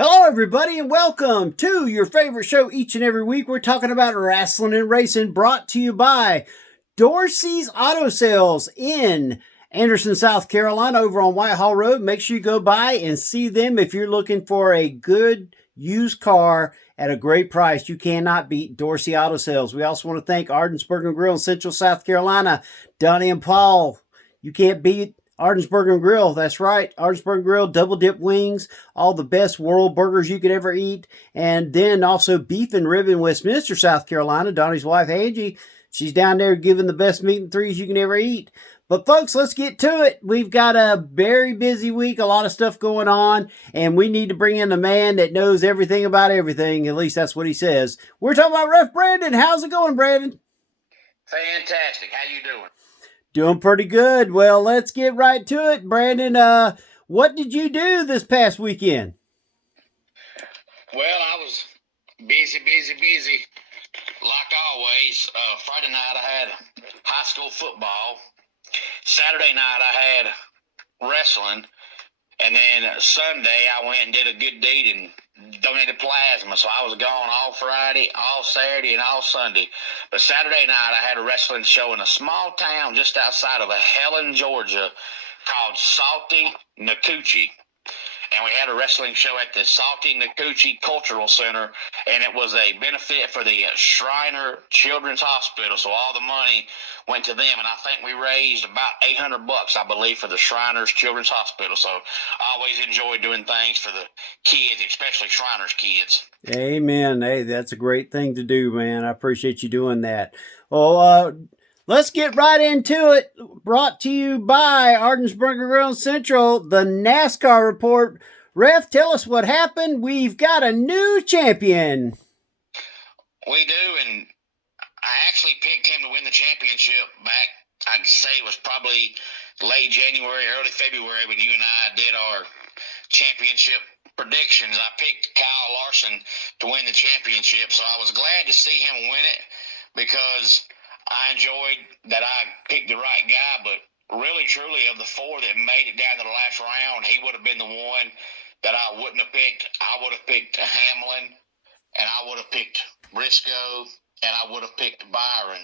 Hello, everybody, and welcome to your favorite show each and every week. We're talking about Rasslin and Racin, brought to you by Dorsey's Auto Sales in Anderson, South Carolina, over on Whitehall Road. Make sure you go by and see them if you're looking for a good used car at a great price. You cannot beat Dorsey Auto Sales. We also want to thank Arden's Burger and Grill in Central South Carolina. Donnie and Paul, you can't beat Arden's Burger and Grill. That's right. Arden's Burger and Grill, double dip wings, all the best world burgers you could ever eat. And then also beef and rib in Westminster, South Carolina. Donnie's wife, Angie, she's down there giving the best meat and threes you can ever eat. But folks, let's get to it. We've got a very busy week, a lot of stuff going on, and we need to bring in a man that knows everything about everything. At least that's what he says. We're talking about Ref Brandon. How's it going, Brandon? Fantastic. How you doing? Doing pretty good. Well, let's get right to it, Brandon. What did you do this past weekend? Well, I was busy. Like always, Friday night I had high school football. Saturday night I had wrestling. And then Sunday I went and did a good deed and donated plasma. So I was gone all Friday, all Saturday, and all Sunday. But Saturday night I had a wrestling show in a small town just outside of Helen, Georgia, called Salty Nakuchi. And we had a wrestling show at the Salty Nakuchi Cultural Center, and it was a benefit for the Shriner Children's Hospital. So all the money went to them, and I think we raised about $800, I believe, for the Shriners Children's Hospital. So I always enjoy doing things for the kids, especially Shriners kids. Amen. Hey, that's a great thing to do, man. I appreciate you doing that. Well, let's get right into it. Brought to you by Arden's Burger Grill Central, the NASCAR report. Ref, tell us what happened. We've got a new champion. We do, and I actually picked him to win the championship back, I'd say it was probably late January, early February when you and I did our championship predictions. I picked Kyle Larson to win the championship, so I was glad to see him win it because I enjoyed that I picked the right guy, but really, truly, of the four that made it down to the last round, he would have been the one that I wouldn't have picked. I would have picked Hamlin, and I would have picked Briscoe, and I would have picked Byron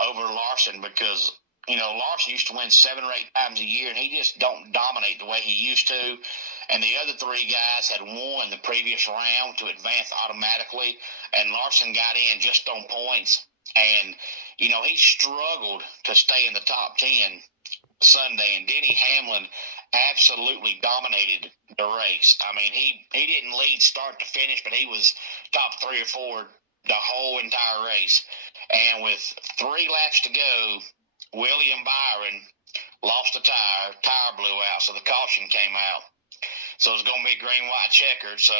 over Larson because, Larson used to win 7 or 8 times a year, and he just don't dominate the way he used to. And the other 3 guys had won the previous round to advance automatically, and Larson got in just on points. And, he struggled to stay in the top 10 Sunday, and Denny Hamlin absolutely dominated the race. I mean, he didn't lead start to finish, but he was top 3 or 4 the whole entire race. And with 3 laps to go, William Byron lost a tire blew out, so the caution came out. So it was going to be a green-white checkered. So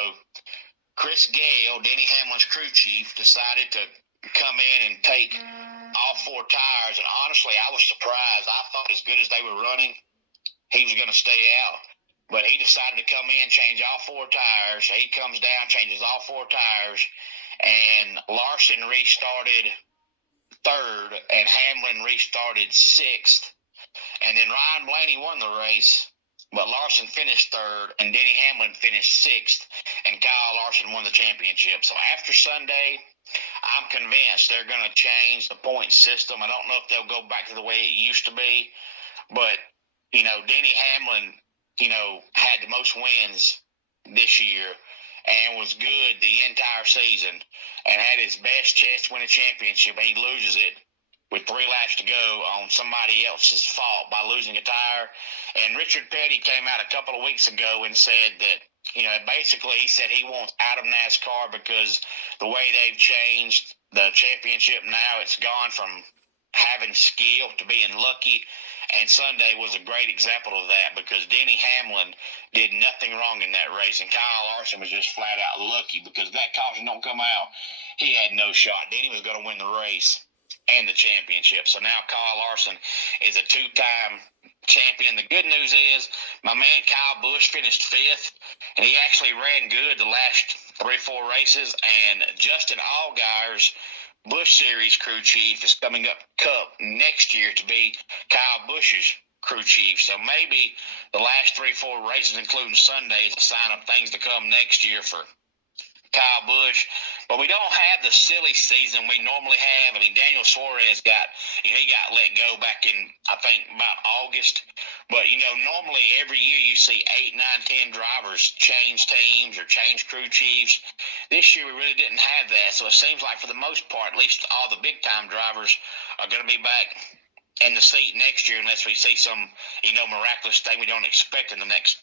Chris Gale, Denny Hamlin's crew chief, decided to come in and take all 4 tires, and honestly, I was surprised. I thought as good as they were running, he was going to stay out, but he decided to come in, change all 4 tires. So he comes down, changes all 4 tires, and Larson restarted 3rd, and Hamlin restarted 6th, and then Ryan Blaney won the race, but Larson finished 3rd, and Denny Hamlin finished 6th, and Kyle Larson won the championship. So after Sunday, I'm convinced they're going to change the point system. I don't know if they'll go back to the way it used to be, but, Denny Hamlin, had the most wins this year and was good the entire season and had his best chance to win a championship, and he loses it with 3 laps to go on somebody else's fault by losing a tire. And Richard Petty came out a couple of weeks ago and said that, basically he said he wants out of NASCAR because the way they've changed the championship now, it's gone from having skill to being lucky. And Sunday was a great example of that because Denny Hamlin did nothing wrong in that race, and Kyle Larson was just flat out lucky because if that caution don't come out, he had no shot. Denny was going to win the race and the championship. So now Kyle Larson is a 2-time champion. The good news is my man Kyle Busch finished 5th, and he actually ran good the last 3-4 races. And Justin Allgaier's Busch Series crew chief is coming up Cup next year to be Kyle Busch's crew chief. So maybe the last 3-4 races, including Sunday, is a sign of things to come next year for Kyle Busch. But we don't have the silly season we normally have. I mean, Daniel Suarez got let go back in, I think, about August. But, normally every year you see 8, 9, 10 drivers change teams or change crew chiefs. This year we really didn't have that. So it seems like for the most part, at least all the big-time drivers are going to be back in the seat next year unless we see some, miraculous thing we don't expect in the next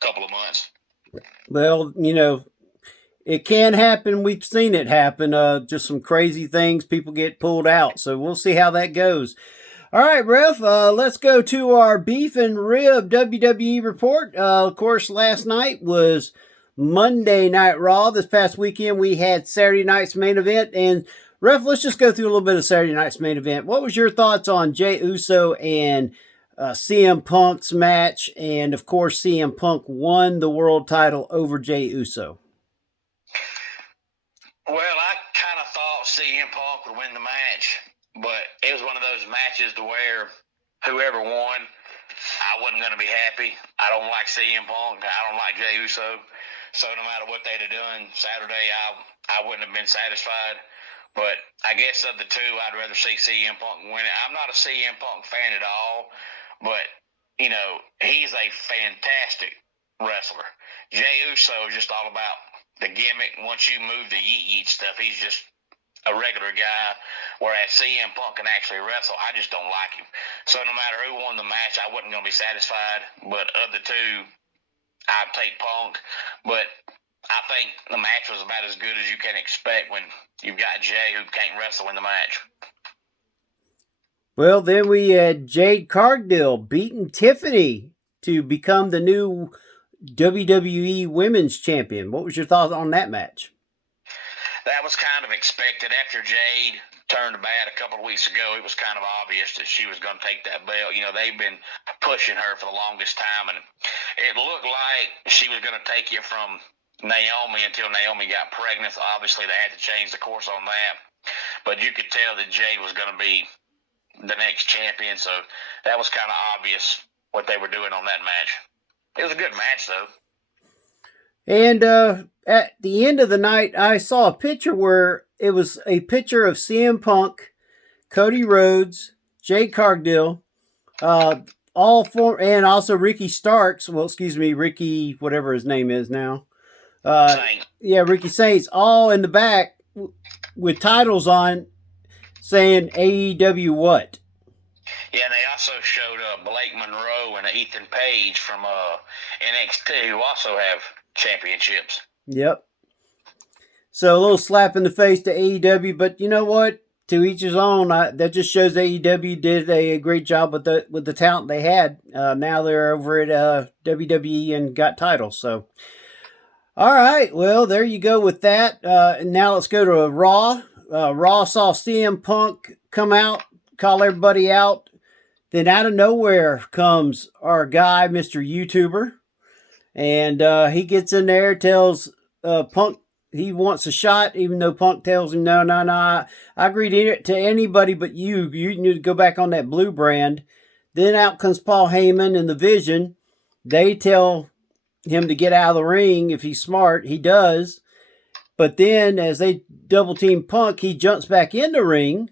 couple of months. Well, it can happen. We've seen it happen. Just some crazy things. People get pulled out. So we'll see how that goes. All right, Ref, let's go to our Beef and Rib WWE report. Of course, last night was Monday Night Raw. This past weekend, we had Saturday night's main event. And, Ref, let's just go through a little bit of Saturday night's main event. What was your thoughts on Jey Uso and CM Punk's match? And, of course, CM Punk won the world title over Jey Uso. Well, I kind of thought CM Punk would win the match, but it was one of those matches to where whoever won, I wasn't going to be happy. I don't like CM Punk. I don't like Jey Uso. So no matter what they'd have done Saturday, I wouldn't have been satisfied. But I guess of the two, I'd rather see CM Punk win it. I'm not a CM Punk fan at all, but, he's a fantastic wrestler. Jey Uso is just all about the gimmick. Once you move the yeet stuff, he's just a regular guy, whereas CM Punk can actually wrestle. I just don't like him. So no matter who won the match, I wasn't going to be satisfied. But of the two, I'd take Punk. But I think the match was about as good as you can expect when you've got Jey who can't wrestle in the match. Well, then we had Jade Cargill beating Tiffany to become the new WWE Women's Champion. What was your thoughts on that match? That was kind of expected. After Jade turned bad a couple of weeks ago, it was kind of obvious that she was going to take that belt. They've been pushing her for the longest time, and it looked like she was going to take it from Naomi until Naomi got pregnant. So obviously, they had to change the course on that. But you could tell that Jade was going to be the next champion, so that was kind of obvious what they were doing on that match. It was a good match, though. And at the end of the night, I saw a picture where it was a picture of CM Punk, Cody Rhodes, Jade Cargill, all four, and also Ricky Starks. Well, excuse me, Ricky, whatever his name is now. Ricky Saints, all in the back with titles on saying AEW what? Yeah, and they also showed Blake Monroe and Ethan Page from NXT, who also have championships. Yep. So a little slap in the face to AEW, but you know what? To each his own. That just shows AEW did a great job with the talent they had. Now they're over at WWE and got titles. So, all right. Well, there you go with that. Now let's go to Raw. Raw saw CM Punk come out, call everybody out. Then out of nowhere comes our guy, Mr. YouTuber. And he gets in there, tells Punk he wants a shot, even though Punk tells him, no, I agree to anybody but you. You need to go back on that blue brand. Then out comes Paul Heyman and the Vision. They tell him to get out of the ring if he's smart. He does. But then as they double team Punk, he jumps back in the ring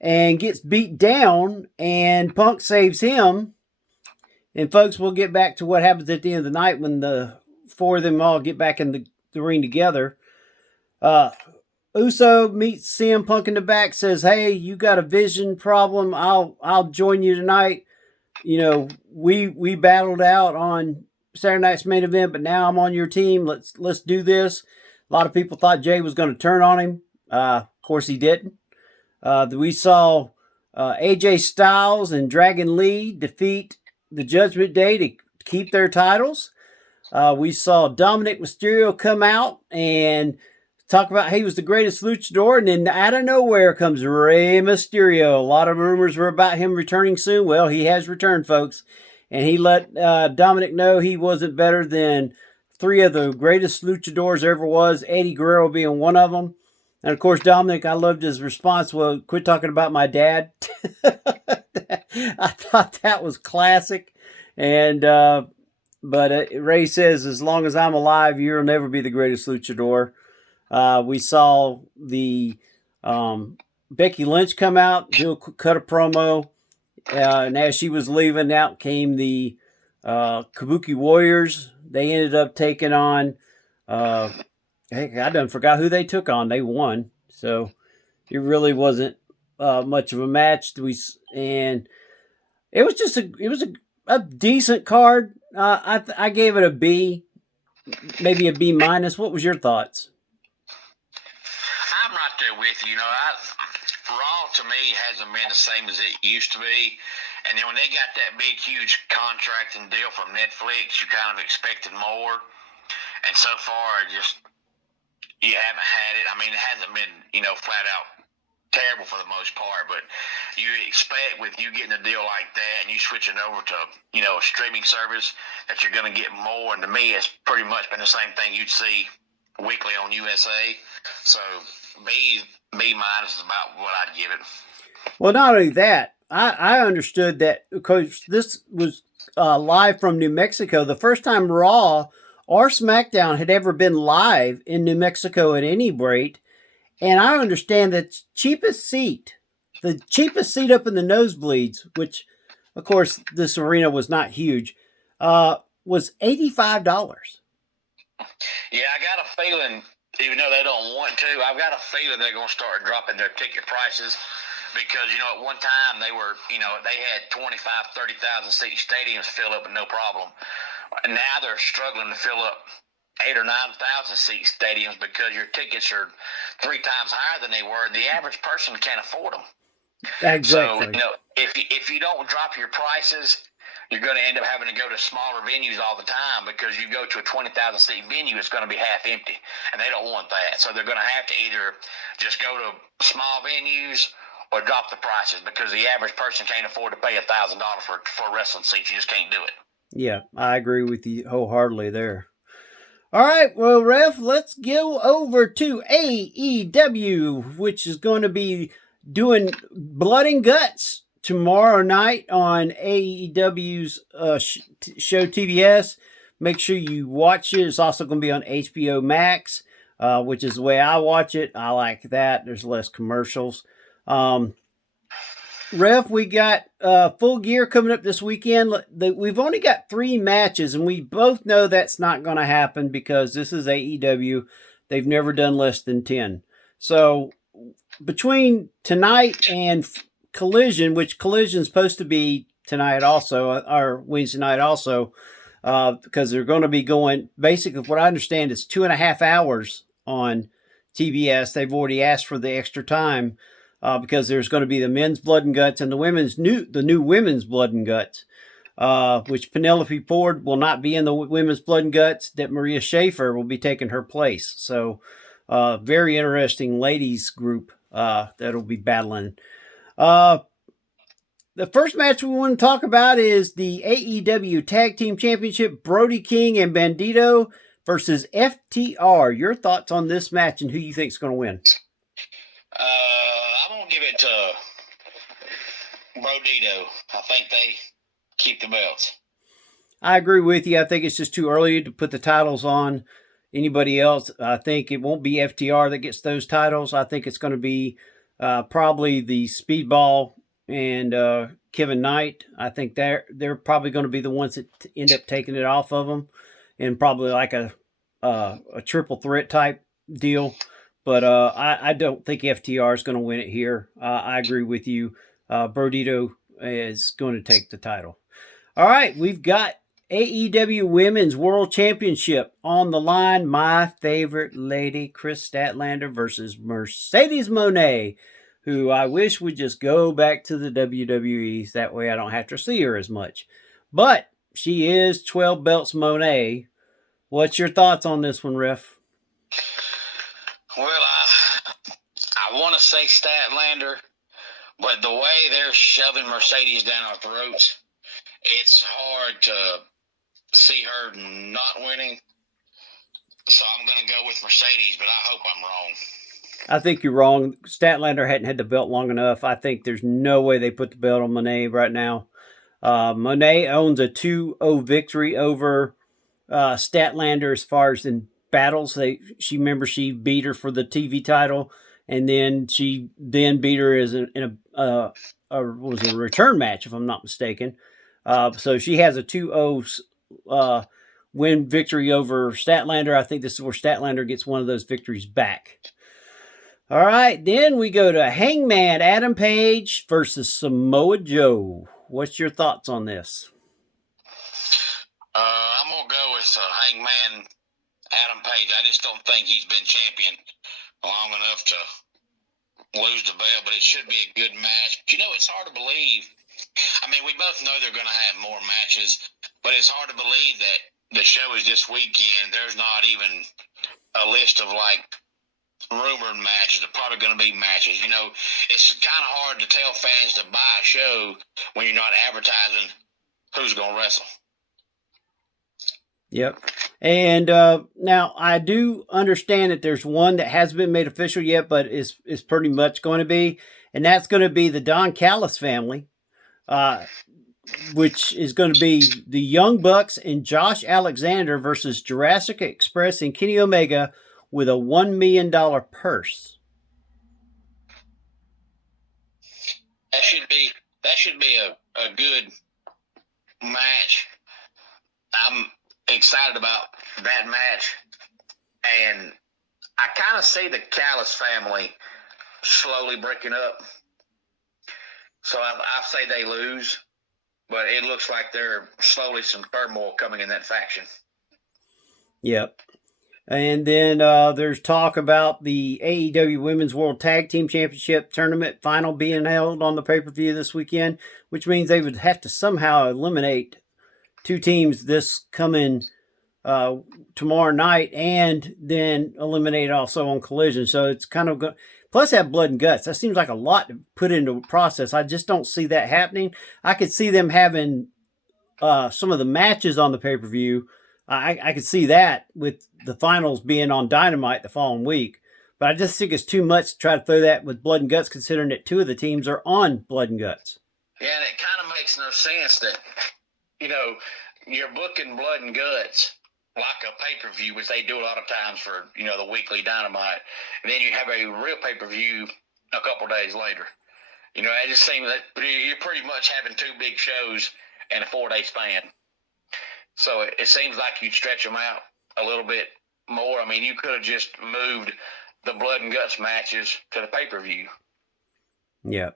and gets beat down, and Punk saves him. And folks, we'll get back to what happens at the end of the night when the four of them all get back in the ring together. Uso meets CM Punk in the back, says, "Hey, you got a vision problem. I'll join you tonight. We battled out on Saturday night's main event, but now I'm on your team. Let's do this." A lot of people thought Jay was going to turn on him. Of course, he didn't. We saw AJ Styles and Dragon Lee defeat the Judgment Day to keep their titles. We saw Dominic Mysterio come out and talk about he was the greatest luchador, and then out of nowhere comes Rey Mysterio. A lot of rumors were about him returning soon. Well, he has returned, folks, and he let Dominic know he wasn't better than three of the greatest luchadors there ever was, Eddie Guerrero being one of them. And, of course, Dominic, I loved his response. Well, quit talking about my dad. I thought that was classic. And but Ray says, as long as I'm alive, you'll never be the greatest luchador. We saw the Becky Lynch come out, cut a promo, and as she was leaving, out came the Kabuki Warriors. They ended up taking on. Heck, I done forgot who they took on. They won, so it really wasn't much of a match. And it was just a decent card. I gave it a B, maybe a B minus. What was your thoughts? I'm right there with you. Raw to me hasn't been the same as it used to be. And then when they got that big, huge contract and deal from Netflix, you kind of expected more. And so far, you haven't had it. I mean, it hasn't been, flat out terrible for the most part, but you expect with you getting a deal like that and you switching over to, a streaming service that you're going to get more. And to me, it's pretty much been the same thing you'd see weekly on USA. So B minus is about what I'd give it. Well, not only that, I understood that because this was live from New Mexico. The first time Raw or SmackDown had ever been live in New Mexico at any rate. And I understand that the cheapest seat up in the nosebleeds, which, of course, this arena was not huge, was $85. Yeah, I got a feeling, even though they don't want to, I've got a feeling they're going to start dropping their ticket prices because, at one time they were, they had 25, 30,000 seat stadiums fill up with no problem. And now they're struggling to fill up 8,000 or 9,000 seat stadiums because your tickets are 3 times higher than they were, and the average person can't afford them. Exactly. So, if you don't drop your prices, you're going to end up having to go to smaller venues all the time because you go to a 20,000 seat venue, it's going to be half empty, and they don't want that. So they're going to have to either just go to small venues or drop the prices because the average person can't afford to pay $1,000 for a wrestling seat. You just can't do it. Yeah, I agree with you wholeheartedly there. All right, well, Ref, let's go over to AEW, which is going to be doing Blood and Guts tomorrow night on AEW's show TBS. Make sure you watch it. It's also going to be on HBO Max, which is the way I watch it. I like that. There's less commercials. Ref, we got Full Gear coming up this weekend. We've only got 3 matches, and we both know that's not going to happen because this is AEW. They've never done less than 10. So between tonight and Collision, which Collision is supposed to be tonight also, or Wednesday night also, because they're going to be going, basically what I understand is 2.5 hours on TBS. They've already asked for the extra time. Because there's going to be the men's Blood and Guts and the new women's Blood and Guts, which Penelope Ford will not be in the women's Blood and Guts. That Maria Schaefer will be taking her place. So, very interesting ladies group that'll be battling. The first match we want to talk about is the AEW Tag Team Championship: Brody King and Bandito versus FTR. Your thoughts on this match and who you think is going to win? I'm going to give it to Brodito. I think they keep the belts. I agree with you. I think it's just too early to put the titles on anybody else. I think it won't be FTR that gets those titles. I think it's going to be probably the Speedball and Kevin Knight. I think they're probably going to be the ones that end up taking it off of them, and probably like a triple threat type deal. But I don't think FTR is going to win it here. I agree with you. Brodito is going to take the title. All right, we've got AEW Women's World Championship on the line. My favorite lady, Chris Statlander, versus Mercedes Moné, who I wish would just go back to the WWE. That way I don't have to see her as much. But she is 12 belts Moné. What's your thoughts on this one, Ref? Well, I want to say Statlander, but the way they're shoving Mercedes down our throats, it's hard to see her not winning. So I'm going to go with Mercedes, but I hope I'm wrong. I think you're wrong. Statlander hadn't had the belt long enough. I think there's no way they put the belt on Monet right now. Monet owns a 2-0 victory over Statlander as far as in battles. She beat her for the TV title, and then she beat her in was a return match, if I'm not mistaken. So she has a 2-0 win victory over Statlander. I think this is where Statlander gets one of those victories back. All right, then we go to Hangman Adam Page versus Samoa Joe. What's your thoughts on this? I'm going to go with Hangman Adam Page. I just don't think he's been champion long enough to lose the belt, but it should be a good match. You know, it's hard to believe. I mean, we both know they're going to have more matches, but it's hard to believe that the show is this weekend. There's not even a list of, like, rumored matches. They're probably going to be matches. You know, it's kind of hard to tell fans to buy a show when you're not advertising who's going to wrestle. Yep. And now I do understand that there's one that hasn't been made official yet, but is pretty much going to be, and that's going to be the Don Callis family, which is going to be the Young Bucks and Josh Alexander versus Jurassic Express and Kenny Omega with a $1 million purse. That should be a good match. I'm excited about that match, and I kind of see the Callis family slowly breaking up. So I say they lose, but it looks like there's slowly some turmoil coming in that faction. Yep. And then there's talk about the AEW Women's World Tag Team Championship tournament final being held on the pay-per-view this weekend, which means they would have to somehow eliminate two teams this coming tomorrow night and then eliminate also on Collision. So it's kind of good. Plus have blood and guts. That seems like a lot to put into a process. I just don't see that happening. I could see them having some of the matches on the pay-per-view. I could see that with the finals being on Dynamite the following week. But I just think it's too much to try to throw that with blood and guts, considering that two of the teams are on blood and guts. Yeah, and it kind of makes no sense that, you know, you're booking blood and guts like a pay-per-view, which they do a lot of times for, you know, the weekly Dynamite. And then you have a real pay-per-view a couple days later. You know, it just seems that you're pretty much having two big shows in a 4-day span. So it seems like you'd stretch them out a little bit more. I mean, you could have just moved the blood and guts matches to the pay-per-view. Yeah.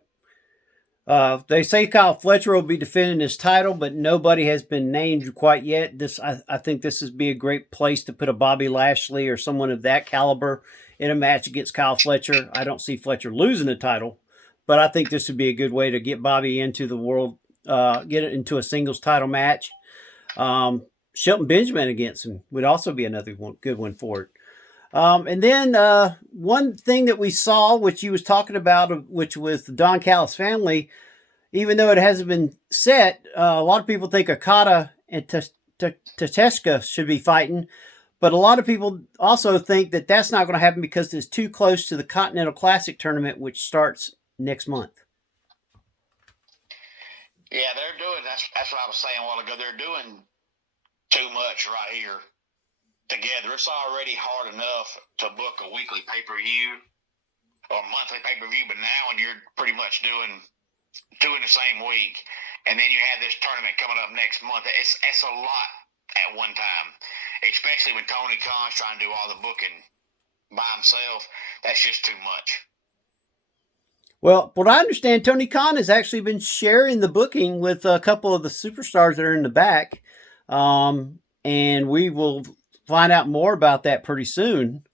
They say Kyle Fletcher will be defending his title, but nobody has been named quite yet. I think this would be a great place to put a Bobby Lashley or someone of that caliber in a match against Kyle Fletcher. I don't see Fletcher losing the title, but I think this would be a good way to get Bobby into the world, get it into a singles title match. Shelton Benjamin against him would also be another good one for it. And then one thing that we saw, which you was talking about, which was the Don Callis family, even though it hasn't been set, a lot of people think Okada and Tateshka should be fighting. But a lot of people also think that that's not going to happen because it's too close to the Continental Classic tournament, which starts next month. Yeah, they're doing that's what I was saying a while ago. They're doing too much right here together. It's already hard enough to book a weekly pay-per-view or monthly pay-per-view, but now when you're pretty much doing the same week, and then you have this tournament coming up next month, it's a lot at one time, especially when Tony Khan's trying to do all the booking by himself. That's just too much. Well, what I understand, Tony Khan has actually been sharing the booking with a couple of the superstars that are in the back. And we will find out more about that pretty soon,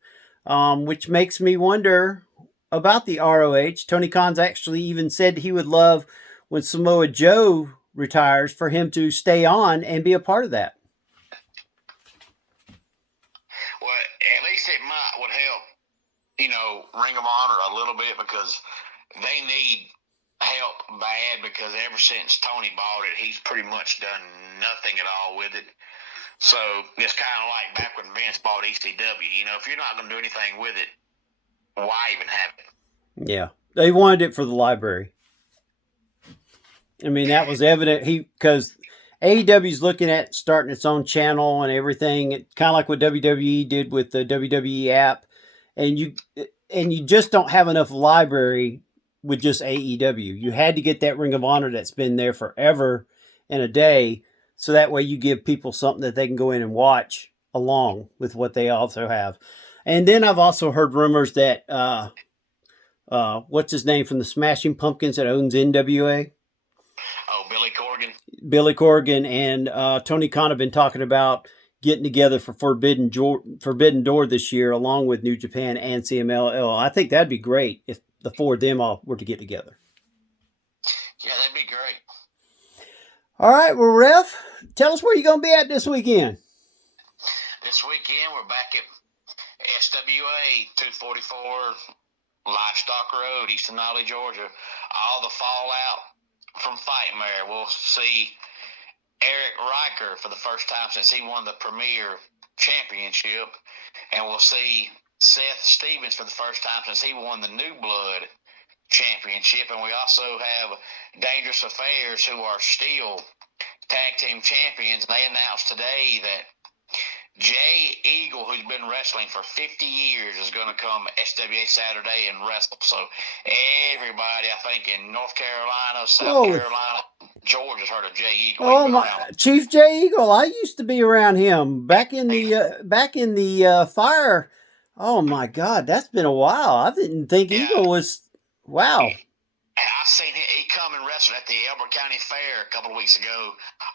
which makes me wonder about the ROH. Tony Khan's actually even said he would love when Samoa Joe retires for him to stay on and be a part of that. Well, at least it would help, you know, Ring of Honor a little bit, because they need help bad, because ever since Tony bought it, he's pretty much done nothing at all with it. So it's kind of like back when Vince bought ECW. You know, if you're not going to do anything with it, why even have it? Yeah, they wanted it for the library. I mean, that was evident. Because AEW's looking at starting its own channel and everything. Kind of like what WWE did with the WWE app, and you just don't have enough library with just AEW. You had to get that Ring of Honor that's been there forever and a day, so that way you give people something that they can go in and watch along with what they also have. And then I've also heard rumors that what's his name from the Smashing Pumpkins that owns NWA? Oh, Billy Corgan. Billy Corgan and Tony Khan have been talking about getting together for Forbidden Door this year, along with New Japan and CMLL. I think that'd be great if the four of them all were to get together. Yeah, that'd be great. All right, well, Ref, tell us where you're going to be at this weekend. This weekend, we're back at SWA 244 Livestock Road, East Denali, Georgia. All the fallout from Fightmare. We'll see Eric Riker for the first time since he won the Premier Championship, and we'll see Seth Stevens for the first time since he won the New Blood Championship, and we also have Dangerous Affairs, who are still tag team champions. They announced today that Jay Eagle, who's been wrestling for 50 years, is going to come SWA Saturday and wrestle. So everybody, I think, in North Carolina, South Carolina, Georgia's heard of Jay Eagle. Oh my, Chief Jay Eagle! I used to be around him back in the fire. Oh my God, that's been a while. I didn't think Eagle was. Wow. I seen him. He come and wrestled at the Elbert County Fair a couple of weeks ago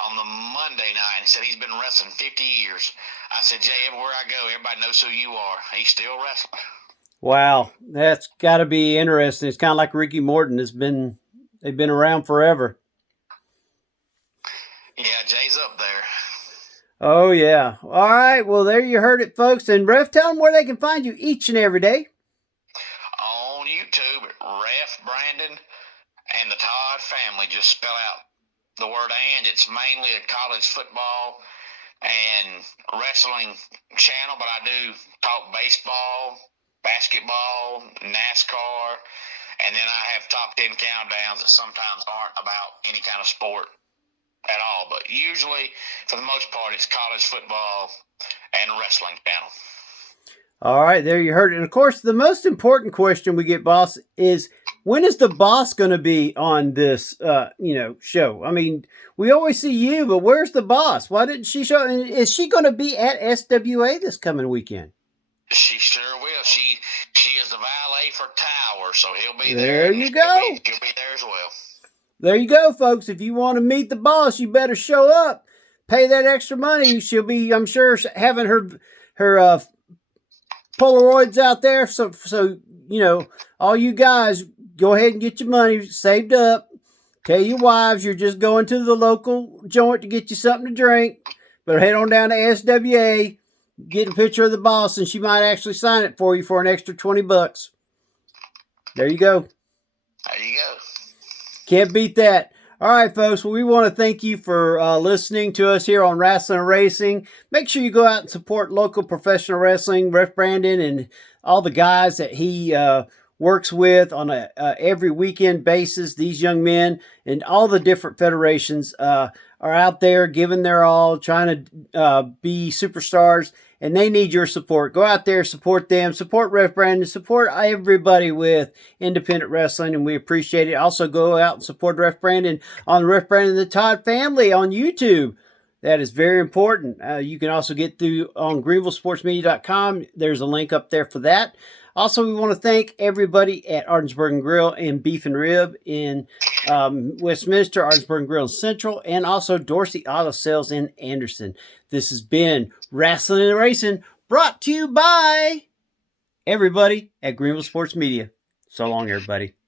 on the Monday night, and said he's been wrestling 50 years. I said, Jay, everywhere I go, everybody knows who you are. He's still wrestling. Wow, that's got to be interesting. It's kind of like Ricky Morton. They've been around forever. Yeah, Jay's up there. Oh yeah. All right. Well, there you heard it, folks. And Ref, tell them where they can find you each and every day. On YouTube, Ref Brandon and the Todd family. Just spell out the word "and." It's mainly a college football and wrestling channel, but I do talk baseball, basketball, NASCAR, and then I have top 10 countdowns that sometimes aren't about any kind of sport at all. But usually, for the most part, it's college football and wrestling channel. All right, there you heard it. And of course, the most important question we get, boss, is when is the boss going to be on this, show? I mean, we always see you, but where's the boss? Why didn't she show? Is she going to be at SWA this coming weekend? She sure will. She is the valet for Tower, so he'll be there. There you go. He'll be there as well. There you go, folks. If you want to meet the boss, you better show up. Pay that extra money. She'll be, I'm sure, having her Polaroids out there, so all you guys, go ahead and get your money saved up. Tell your wives you're just going to the local joint to get you something to drink, but head on down to SWA, get a picture of the boss, and she might actually sign it for you for an extra $20. There you go. There you go. Can't beat that. All right, folks. Well, we want to thank you for listening to us here on Rasslin and Racing. Make sure you go out and support local professional wrestling, Ref Brandon, and all the guys that he works with on a every weekend basis. These young men and all the different federations are out there giving their all, trying to be superstars, and they need your support. Go out there, support them, support Ref Brandon, support everybody with independent wrestling, and we appreciate it. Also, go out and support Ref Brandon on Ref Brandon the Todd family on YouTube. That is very important. You can also get through on GreenvilleSportsMedia.com. There's a link up there for that. Also, we want to thank everybody at Ardensburg and Grill and Beef and Rib in Westminster, Ardensburg and Grill in Central, and also Dorsey Auto Sales in Anderson. This has been Rasslin and Racing, brought to you by everybody at Greenville Sports Media. So long, everybody.